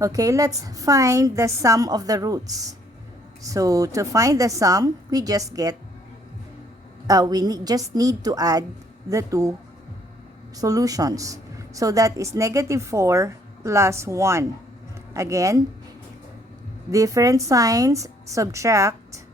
Okay, let's find the sum of the roots. So to find the sum, we just just need to add the two solutions. So that is negative 4 plus 1. Again, different signs, subtract.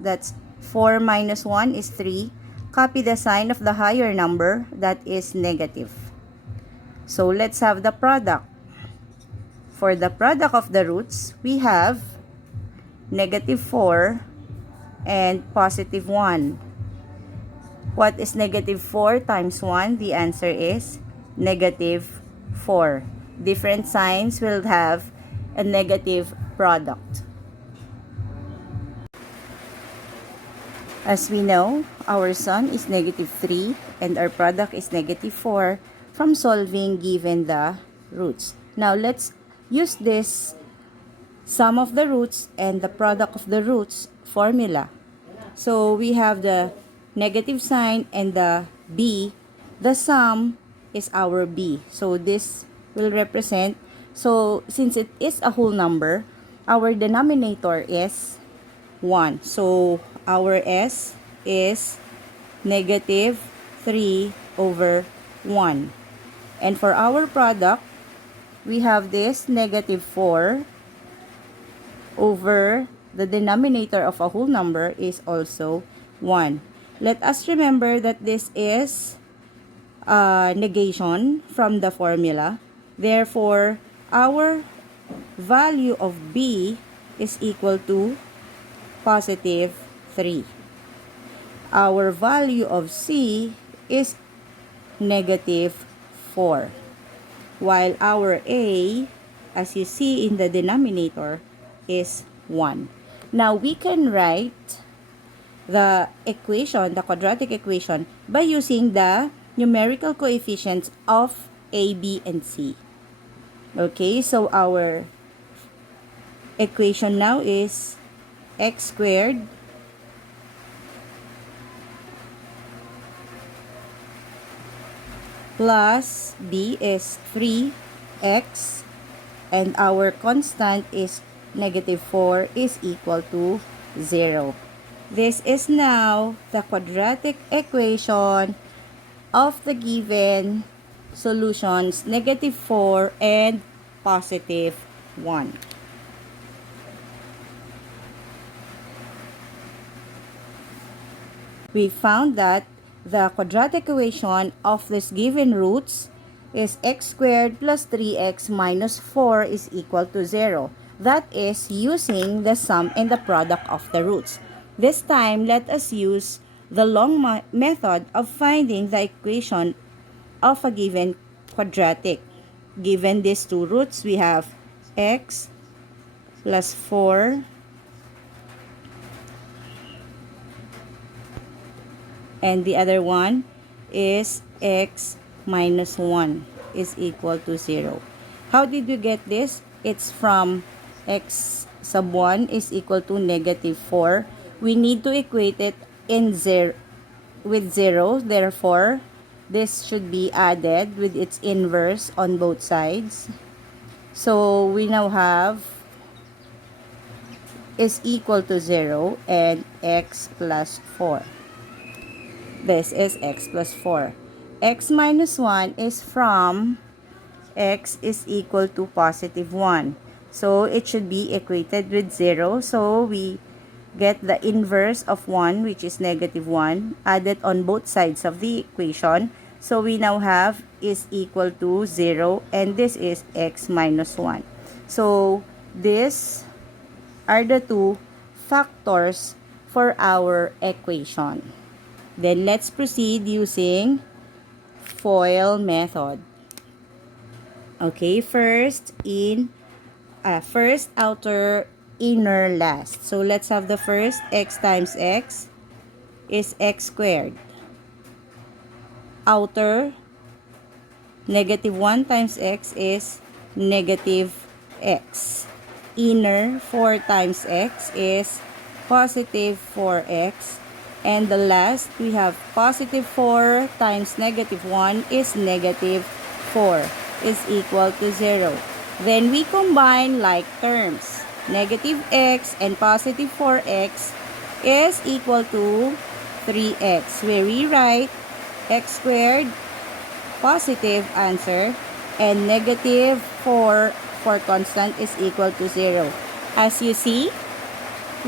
That's 4 minus 1 is 3. Copy the sign of the higher number, that is negative. So let's have the product. For the product of the roots, we have negative 4 and positive 1. What is negative 4 times 1? The answer is negative 4. Different signs will have a negative product. As we know, our sum is negative 3 and our product is negative 4 from solving given the roots. Now let's use this sum of the roots and the product of the roots formula. So we have the negative sign and the b. The sum is our b. So this will represent, so since it is a whole number, our denominator is 1. So our s is negative 3 over 1. And for our product, we have this negative 4 over the denominator of a whole number is also 1. Let us remember that this is negation from the formula. Therefore, our value of b is equal to positive 3. Our value of c is negative 4. While our a, as you see in the denominator, is 1. Now, we can write the equation, the quadratic equation, by using the numerical coefficients of a, b, and c. Okay, so our equation now is x squared plus b is 3x, and our constant is negative 4 is equal to 0. This is now the quadratic equation of the given solutions, negative 4 and positive 1. We found that the quadratic equation of this given roots is x squared plus 3x minus 4 is equal to 0. That is using the sum and the product of the roots. This time, let us use the long method of finding the equation of a given quadratic. Given these two roots, we have x plus 4 and the other one is x minus 1 is equal to 0. How did we get this? It's from x sub 1 is equal to negative 4. We need to equate it in with 0. Therefore, this should be added with its inverse on both sides. So, we now have is equal to 0 and x plus 4. This is x plus 4. X minus 1 is from x is equal to positive 1. So, it should be equated with 0. So, we get the inverse of 1, which is negative 1, added on both sides of the equation. So, we now have is equal to 0, and this is x minus 1. So, these are the two factors for our equation. Then, let's proceed using FOIL method. Okay, first outer, inner, last. So, let's have the first x times x is x squared. Outer, negative 1 times x is negative x. Inner, 4 times x is positive 4x. And the last, we have positive 4 times negative 1 is negative 4 is equal to 0. Then we combine like terms. Negative x and positive 4x is equal to 3x. We rewrite x squared, positive answer, and negative 4 for constant is equal to 0. As you see,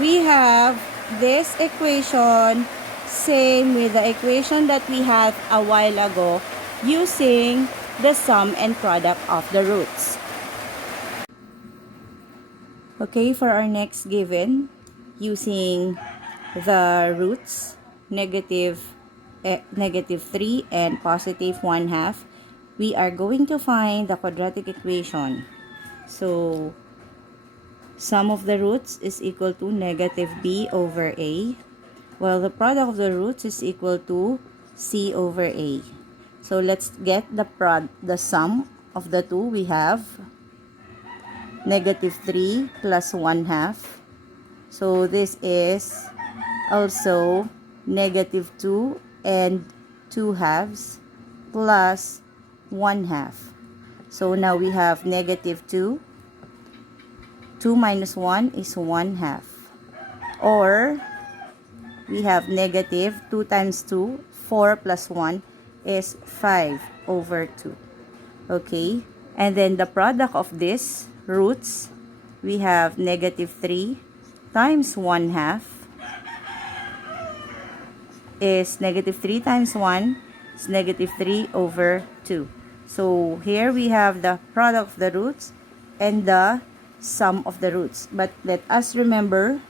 we have this equation same with the equation that we had a while ago using the sum and product of the roots. Okay, for our next given, using the roots, negative 3 and positive 1/2, we are going to find the quadratic equation. So, sum of the roots is equal to negative b over a, while the product of the roots is equal to c over a. So, let's get the sum of the two. We have negative 3 plus 1/2. So, this is also negative 2 and 2/2 plus 1/2. So, now we have negative 2. 2 minus 1 is 1/2. Or, we have negative 2 times 2, 4 plus 1 is 5 over 2. Okay? And then the product of these roots, we have negative 3 times 1/2 is negative 3 times 1 is negative 3 over 2. So here we have the product of the roots and the sum of the roots. But let us remember,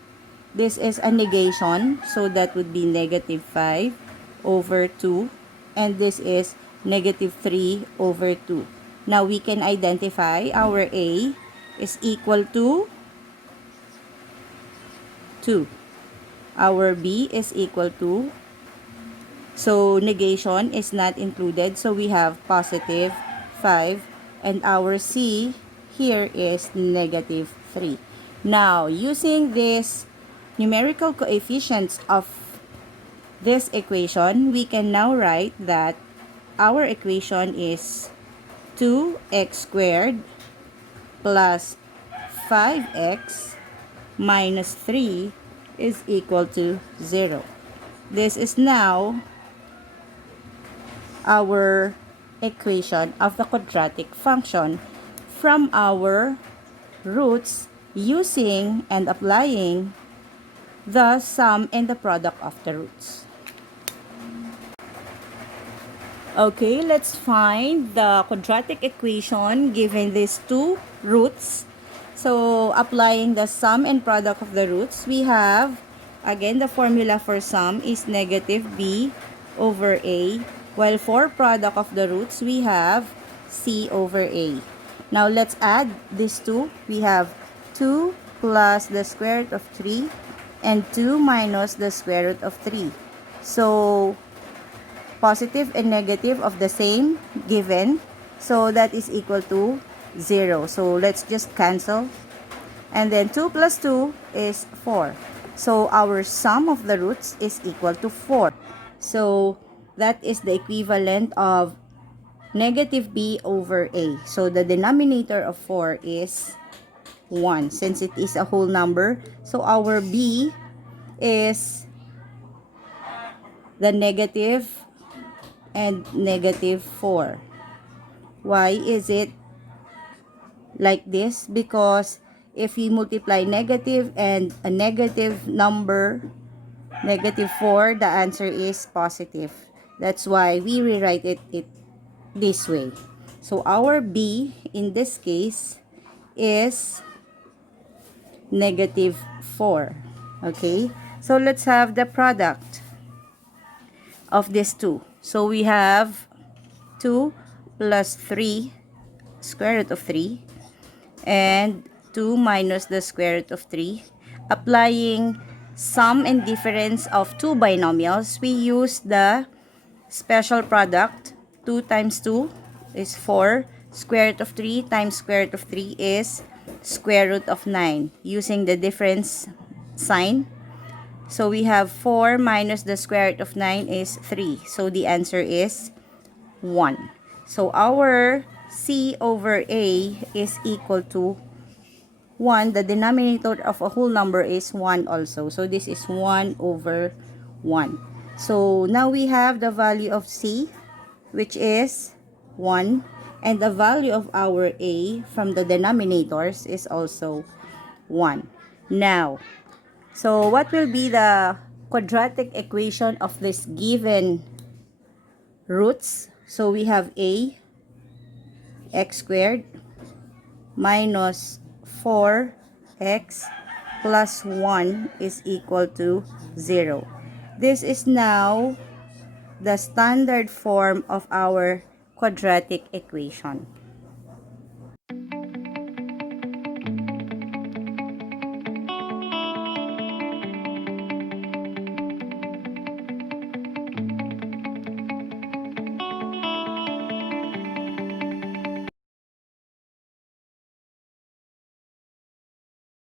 this is a negation, so that would be negative 5 over 2. And this is negative 3 over 2. Now we can identify our A is equal to 2. Our B is equal to, so negation is not included, so we have positive 5, and our C here is negative 3. Now, using this numerical coefficients of this equation, we can now write that our equation is 2x squared plus 5x minus 3 is equal to 0. This is now our equation of the quadratic function from our roots using and applying the sum and the product of the roots. Okay, let's find the quadratic equation given these two roots. So, applying the sum and product of the roots, we have, again, the formula for sum is negative b over a, while for product of the roots, we have c over a. Now, let's add these two. We have 2 plus the square root of 3 and 2 minus the square root of 3. So, positive and negative of the same given, so that is equal to 0. So let's just cancel, and then 2 plus 2 is 4. So our sum of the roots is equal to 4. So that is the equivalent of negative b over a. So the denominator of 4 is 1 since it is a whole number. So our b is the negative and negative 4. Why is it like this? Because if we multiply negative and a negative number, negative 4, the answer is positive. That's why we rewrite it this way. So our B in this case is negative 4. Okay? So let's have the product of these two. So we have 2 plus 3 square root of 3 and 2 minus the square root of 3. Applying sum and difference of two binomials, we use the special product. 2 times 2 is 4. Square root of 3 times square root of 3 is square root of 9. Using the difference sign, so we have 4 minus the square root of 9 is 3. So the answer is 1. So our C over A is equal to 1. The denominator of a whole number is 1 also. So this is 1 over 1. So now we have the value of C, which is 1. And the value of our A from the denominators is also 1. Now, so what will be the quadratic equation of this given roots? So we have A, x squared, minus 4x plus 1 is equal to 0. This is now the standard form of our quadratic equation.